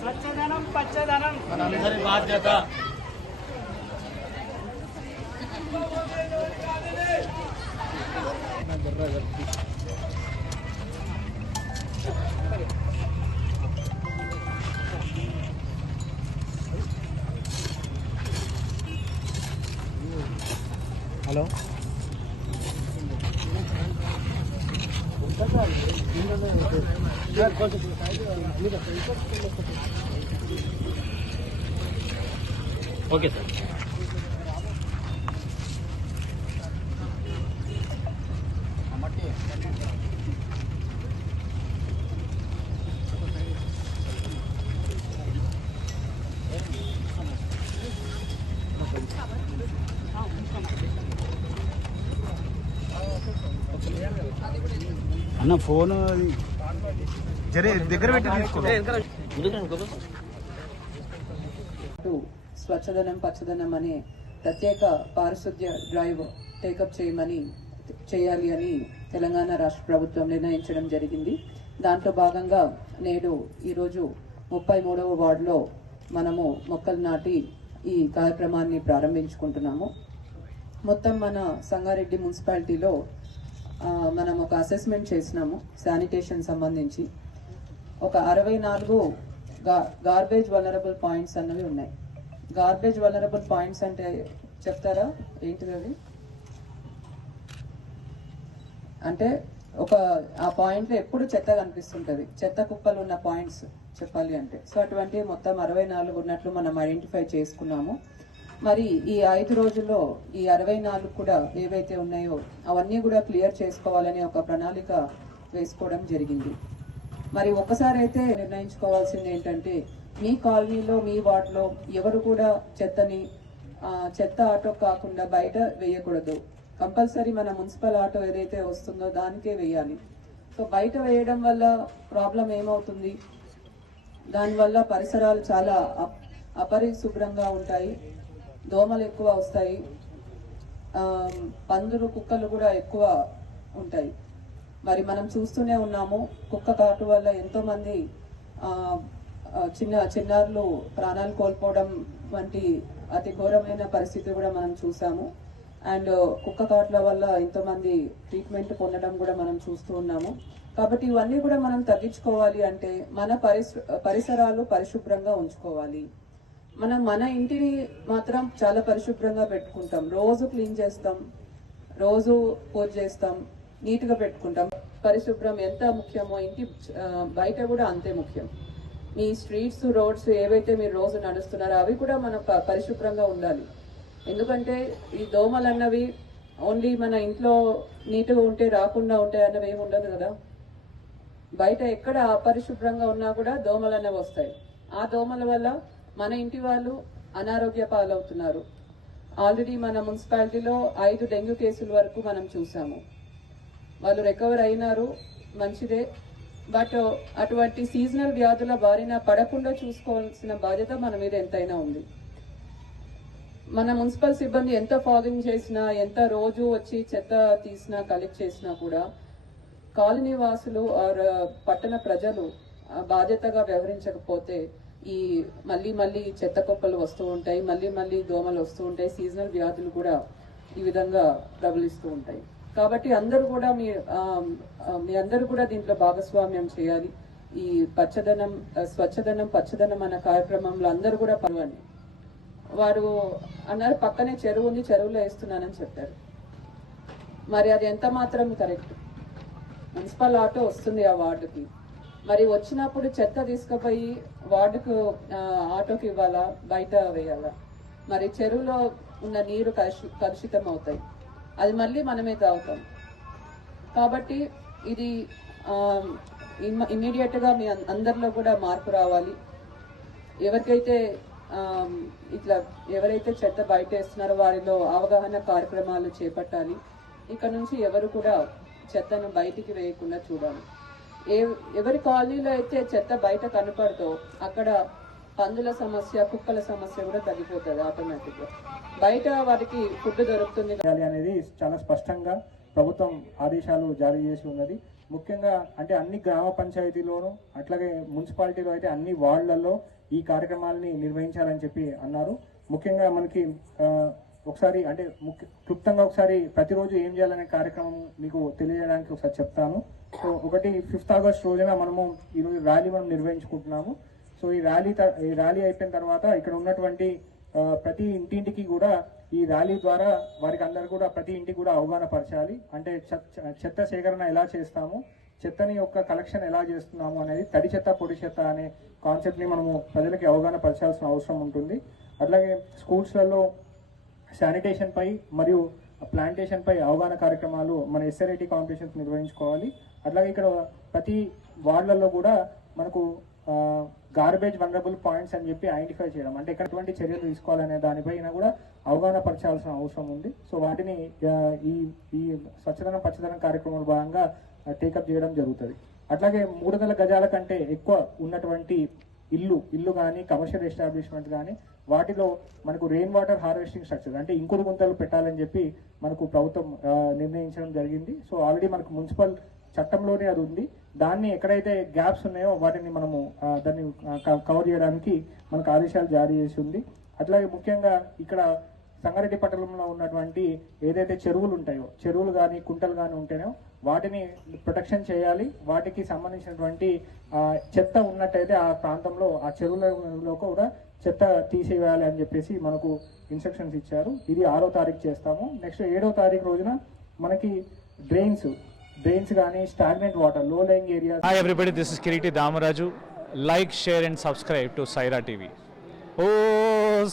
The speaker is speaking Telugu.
స్వచ్ఛదనం పచ్చదనం మనందరి బాధ్యత. హలో ఓకే సార్ అన్న ఫోన్ జరే దగ్గర స్వచ్ఛదనం పచ్చదనం అనే ప్రత్యేక పారిశుద్ధ్య డ్రైవ్ టేకప్ చేయమని చేయాలి అని తెలంగాణ రాష్ట్ర ప్రభుత్వం నిర్ణయించడం జరిగింది. దాంట్లో భాగంగా నేడు ఈరోజు ముప్పై మూడవ వార్డులో మనము మొక్కలు నాటి ఈ కార్యక్రమాన్ని ప్రారంభించుకుంటున్నాము. మొత్తం మన సంగారెడ్డి మున్సిపాలిటీలో మనం ఒక అసెస్మెంట్ చేసినాము శానిటేషన్ సంబంధించి. ఒక అరవై నాలుగు గార్బేజ్ వలరబుల్ పాయింట్స్ అన్నవి ఉన్నాయి. గార్బేజ్ వలరబుల్ పాయింట్స్ అంటే చెప్తారా? ఏంటిది అవి? అంటే ఒక ఆ పాయింట్లో ఎప్పుడు చెత్త కనిపిస్తుంటుంది. చెత్త కుప్పలు ఉన్న పాయింట్స్ చెప్పాలి అంటే. సో అటువంటి మొత్తం అరవై నాలుగు ఉన్నట్లు మనం ఐడెంటిఫై చేసుకున్నాము. మరి ఈ ఐదు రోజుల్లో ఈ అరవై నాలుగు కూడా ఏవైతే ఉన్నాయో అవన్నీ కూడా క్లియర్ చేసుకోవాలని ఒక ప్రణాళిక వేసుకోవడం జరిగింది. మరి ఒక్కసారి అయితే నిర్ణయించుకోవాల్సింది ఏంటంటే మీ కాలనీలో మీ వార్డులో ఎవరు కూడా చెత్తని చెత్త ఆటో కాకుండా బయట వేయకూడదు. కంపల్సరీ మన మున్సిపల్ ఆటో ఏదైతే వస్తుందో దానికే వేయాలి. సో బయట వేయడం వల్ల ప్రాబ్లం ఏమవుతుంది? దానివల్ల పరిసరాలు చాలా అప్- అపరిశుభ్రంగా ఉంటాయి. దోమలు ఎక్కువ వస్తాయి. పందులు కుక్కలు కూడా ఎక్కువ ఉంటాయి. మరి మనం చూస్తూనే ఉన్నాము కుక్క కాటు వల్ల ఎంతో మంది చిన్న చిన్నారులు ప్రాణాలు కోల్పోవడం వంటి అతి ఘోరమైన పరిస్థితి కూడా మనం చూసాము అండ్ కుక్క కాట్ల వల్ల ఎంతో మంది ట్రీట్మెంట్ పొందడం కూడా మనం చూస్తూ ఉన్నాము. కాబట్టి ఇవన్నీ కూడా మనం తగ్గించుకోవాలి అంటే మన పరిసరాలు పరిశుభ్రంగా ఉంచుకోవాలి. మనం మన ఇంటిని మాత్రం చాలా పరిశుభ్రంగా పెట్టుకుంటాం. రోజు క్లీన్ చేస్తాం రోజు పూజ చేస్తాం నీట్గా పెట్టుకుంటాం. పరిశుభ్రం ఎంత ముఖ్యమో ఇంటి బయట కూడా అంతే ముఖ్యం. మీ స్ట్రీట్స్ రోడ్స్ ఏవైతే మీరు రోజు నడుస్తున్నారో అవి కూడా మనం పరిశుభ్రంగా ఉండాలి. ఎందుకంటే ఈ దోమలు అన్నవి ఓన్లీ మన ఇంట్లో నీట్గా ఉంటే రాకుండా ఉంటాయి అన్నవి ఏమి ఉండదు కదా. బయట ఎక్కడ అపరిశుభ్రంగా ఉన్నా కూడా దోమలు అనేవి వస్తాయి. ఆ దోమల వల్ల మన ఇంటి వాళ్ళు అనారోగ్య పాలవుతున్నారు. ఆల్రెడీ మన మున్సిపాలిటీలో ఐదు డెంగ్యూ కేసుల వరకు మనం చూసాము వాళ్ళు రికవర్ అయినారు మంచిదే. బట్ అటువంటి సీజనల్ వ్యాధుల బారిన పడకుండా చూసుకోవాల్సిన బాధ్యత మన మీద ఎంతైనా ఉంది. మన మున్సిపల్ సిబ్బంది ఎంత ఫాగింగ్ చేసినా ఎంత రోజు వచ్చి చెత్త తీసినా కలెక్ట్ చేసినా కూడా కాలనీ వాసులు ఆర్ పట్టణ ప్రజలు బాధ్యతగా వ్యవహరించకపోతే ఈ మళ్ళీ మళ్ళీ చెత్త కుప్పలు వస్తూ ఉంటాయి మళ్ళీ మళ్ళీ దోమలు వస్తూ ఉంటాయి సీజనల్ వ్యాధులు కూడా ఈ విధంగా ప్రబలిస్తూ ఉంటాయి. కాబట్టి అందరూ కూడా మీ మీ అందరూ కూడా దీంట్లో భాగస్వామ్యం చేయాలి. ఈ పచ్చదనం స్వచ్ఛదనం పచ్చదనం అన్న కార్యక్రమంలో అందరూ కూడా పర్వాని వారు అన్నారు పక్కనే చెరువు ఉంది చెరువులో వేస్తున్నానని చెప్పారు. మరి అది ఎంత మాత్రం కరెక్ట్? మున్సిపల్ ఆటో వస్తుంది ఆ వార్డుకి. మరి వచ్చినప్పుడు చెత్త తీసుకుపోయి వార్డుకు ఆటోకి ఇవ్వాలా? బయట వేయాలా? మరి చెరువులో ఉన్న నీరు కలుషి కలుషితం అవుతాయి అది మళ్ళీ మనమే తాగుతాం. కాబట్టి ఇది ఇమీడియట్గా మీ అందరిలో కూడా మార్పు రావాలి. ఎవరికైతే ఇట్లా ఎవరైతే చెత్త బయట వేస్తున్నారో వారిలో అవగాహన కార్యక్రమాలు చేపట్టాలి. ఇక నుంచి ఎవరు కూడా చెత్తను బయటికి వేయకుండా చూడాలి. ఏ ఎవరి కాలనీలో అయితే చెత్త బయట కనపడదో అక్కడ పందుల సమస్య కుక్కల సమస్య కూడా తగ్గిపోతుంది ఆటోమేటిక్ బయట వారికి ఫుడ్ దొరుకుతుంది. అనేది చాలా స్పష్టంగా ప్రభుత్వం ఆదేశాలు జారీ చేసి ఉన్నది. ముఖ్యంగా అంటే అన్ని గ్రామ పంచాయతీలోనూ అట్లాగే మున్సిపాలిటీలో అయితే అన్ని వార్డులలో ఈ కార్యక్రమాలని నిర్వహించాలని చెప్పి అన్నారు. ముఖ్యంగా మనకి ఒకసారి అంటే ముఖ్య క్లుప్తంగా ఒకసారి ప్రతిరోజు ఏం చేయాలనే కార్యక్రమం మీకు తెలియజేయడానికి ఒకసారి చెప్తాను. సో ఒకటి ఫిఫ్త్ ఆగస్ట్ రోజున మనము ఈరోజు ర్యాలీ మనం నిర్వహించుకుంటున్నాము. సో ఈ ర్యాలీ ఈ ర్యాలీ అయిపోయిన తర్వాత ఇక్కడ ఉన్నటువంటి ప్రతి ఇంటింటికి కూడా ఈ ర్యాలీ ద్వారా వారికి అందరు కూడా ప్రతి ఇంటికి కూడా అవగాహన పరచాలి అంటే చెత్త చెత్త సేకరణ ఎలా చేస్తాము చెత్తని యొక్క కలెక్షన్ ఎలా చేస్తున్నాము అనేది తడి చెత్త పొడి చెత్త అనే కాన్సెప్ట్ని మనము ప్రజలకి అవగాహన పరచాల్సిన అవసరం ఉంటుంది. అట్లాగే స్కూల్స్లలో శానిటేషన్ పై మరియు ప్లాంటేషన్ పై అవగాహన కార్యక్రమాలు మన ఎస్ఆర్ఐటి కాంపిటీషన్స్ నిర్వహించుకోవాలి. అట్లాగే ఇక్కడ ప్రతి వార్డులలో కూడా మనకు గార్బేజ్ వనరబుల్ పాయింట్స్ అని చెప్పి ఐడెంటిఫై చేయడం. అంటే ఇక్కడ ఎటువంటి చర్యలు తీసుకోవాలనే దానిపైన కూడా అవగాహన పరచాల్సిన అవసరం ఉంది. సో వాటిని ఈ ఈ స్వచ్ఛదనం పచ్చదనం కార్యక్రమంలో భాగంగా టేకప్ చేయడం జరుగుతుంది. అట్లాగే మూడు వందల గజాల కంటే ఎక్కువ ఉన్నటువంటి ఇల్లు ఇల్లు కానీ కమర్షియల్ ఎస్టాబ్లిష్మెంట్ కానీ వాటిలో మనకు రెయిన్ వాటర్ హార్వెస్టింగ్ స్ట్రక్చర్ అంటే ఇంకుడు గుంతలు పెట్టాలని చెప్పి మనకు ప్రభుత్వం నిర్ణయించడం జరిగింది. సో ఆల్రెడీ మనకు మున్సిపల్ చట్టంలోనే అది ఉంది. దాన్ని ఎక్కడైతే గ్యాప్స్ ఉన్నాయో వాటిని మనము దాన్ని కవర్ చేయడానికి మనకు ఆదేశాలు జారీ చేసి ఉంది. అట్లాగే ముఖ్యంగా ఇక్కడ సంగారెడ్డి పట్టణంలో ఉన్నటువంటి ఏదైతే చెరువులు ఉంటాయో చెరువులు కానీ కుంటలు కానీ ఉంటాయో వాటిని ప్రొటెక్షన్ చేయాలి. వాటికి సంబంధించినటువంటి చెత్త ఉన్నట్టయితే ఆ ప్రాంతంలో ఆ చెరువులలో కూడా చెత్త తీసేయాలి అని చెప్పేసి మనకు ఇన్స్ట్రక్షన్స్ ఇచ్చారు. ఇది ఆరో తారీఖు చేస్తాము. నెక్స్ట్ ఏడో తారీఖు రోజున మనకి డ్రైన్స్ డ్రైన్స్ కానీ స్టాగ్నెంట్ వాటర్లో lying area Hi everybody, this is Kiriti Damaraju. Like, share and subscribe to Saira TV. Oh,